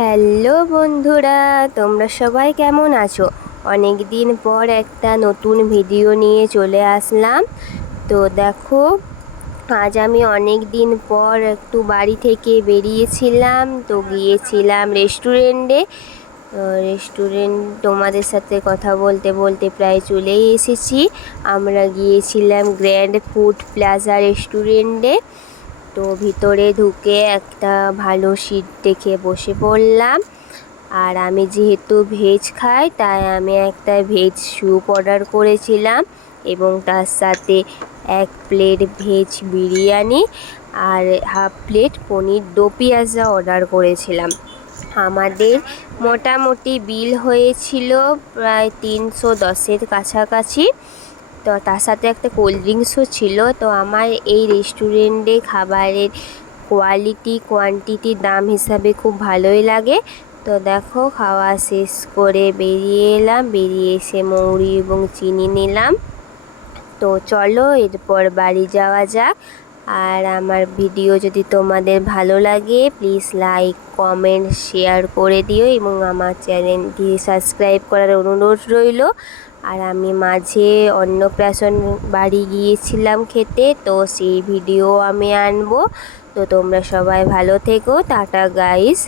Hello বন্ধুরা, তোমরা সবাই কেমন আছো? অনেক দিন পর একটা নতুন ভিডিও নিয়ে চলে আসলাম। তো দেখো, আজ আমি অনেক দিন পর একটু বাড়ি থেকে বেরিয়েছিলাম, তো গিয়েছিলাম রেস্টুরেন্টে। রেস্টুরেন্ট তোমাদের সাথে কথা বলতে বলতে প্রায় চলেই এসেছি। আমরা গিয়েছিলাম গ্র্যান্ড ফুড প্লাজা রেস্টুরেন্টে। তো ভিতরে ঢুকে একটা ভালো সিট দেখে বসে পড়লাম। আর আমি যেহেতু ভেজ খাই, তাই আমি একটা ভেজ স্যুপ অর্ডার করেছিলাম এবং তার সাথে 1 প্লেট ভেজ বিরিয়ানি আর হাফ প্লেট পনির দো পেঁয়াজা অর্ডার করেছিলাম। আমাদের মোটামুটি বিল হয়েছিল প্রায় 310-এর কাছাকাছি। তো তার সাথে একটা কোল্ড ড্রিঙ্কসও ছিল। তো আমার এই রেস্টুরেন্টে খাবারের কোয়ালিটি কোয়ান্টিটি দাম হিসাবে খুব ভালোই লাগে। তো দেখো, খাওয়া শেষ করে বেরিয়ে এলাম। বেরিয়ে এসে মৌরি এবং চিনি নিলাম। তো চলো এরপর বাড়ি যাওয়া যাক। আর আমার ভিডিও যদি তোমাদের ভালো লাগে, প্লিজ লাইক কমেন্ট শেয়ার করে দিও এবং আমার চ্যানেলটি সাবস্ক্রাইব করার অনুরোধ রইল। আর আমি মাঝে অন্নপ্রাশন বাড়ি গিয়েছিলাম খেতে, তো সেই ভিডিও আমি আনবো। তো তোমরা সবাই ভালো থেকো। Tata guys.